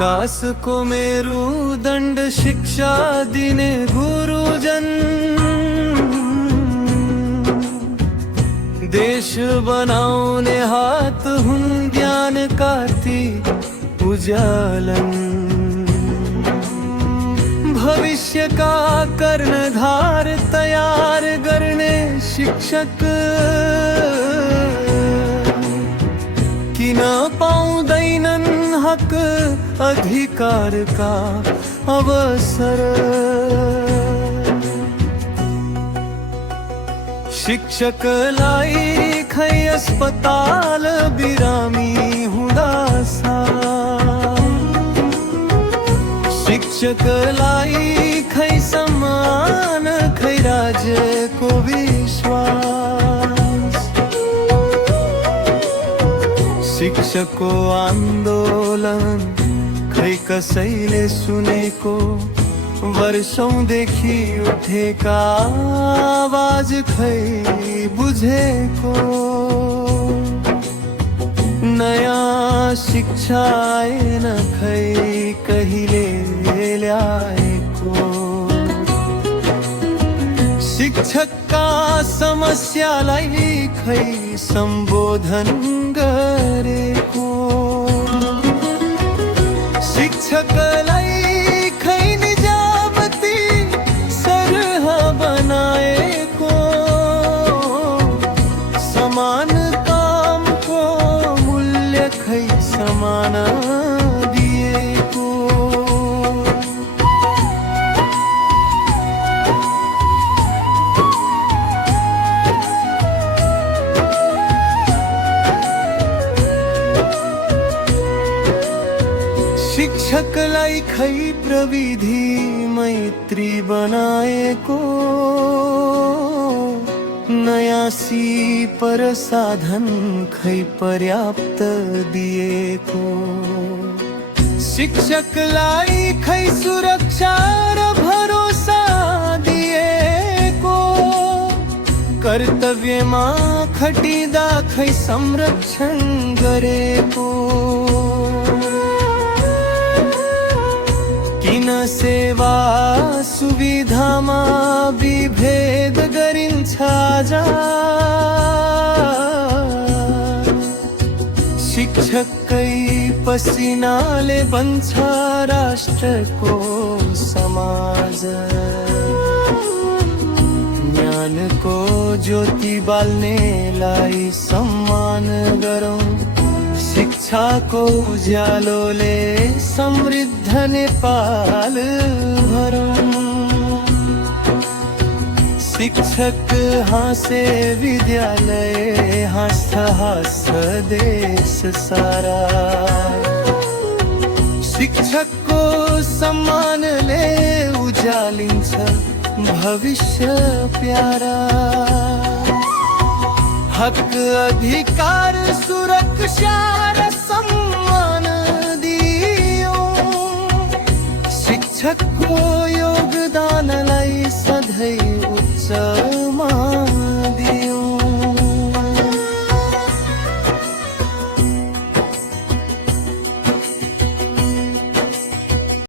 विकास को मेरुदंड शिक्षा दिने गुरुजन, देश बनाउने हात हुन् ज्ञान कार्ती उजालन। भविष्य का कर्णधार तयार गर्ने शिक्षक किन पाउँदैनन् हक अधिकार का अवसर। शिक्षकलाई खै अस्पताल बिरामी हुँदासा, शिक्षकलाई खै सम्मान खै राज्यको विश्वास। शिक्षकको आन्दोलन खै कसैले सुनेको, वर्षौंदेखि उठेका आवाज खै बुझेको। नयाँ शिक्षा आएन खै कहिले ल्याएको। शिक्षकका समस्यालाई खै सम्बोधन गरेको। शिक्षकलाई खै निजामती सरह बनाएको। समान कामको मूल्य खै समान दिएको। शिक्षकलाई खै प्रविधि मैत्री बनाएको। नयाँ पर साधन खै पर्याप्त दिएको। शिक्षकलाई खै सुरक्षा र भरोसा दिएको। कर्तव्यमा खटिँदा खै संरक्षण गरेको। किन सेवा सुविधामा विभेद गरिन्छ जा। शिक्षकै पसिनाले बन्छ राष्ट्रको समाज। ज्ञानको ज्योति बाल्नेलाई सम्मान गरौँ। शिक्षाको उज्यालोले समृद्ध नेपाल भरौँ। शिक्षक हाँसे विद्यालय हाँस्छ हाँस्छ देश सारा। शिक्षकको सम्मानले उज्यालिन्छ भविष्य प्यारा। हक अधिकार सुरक्षा र सम्मान दियो। शिक्षकको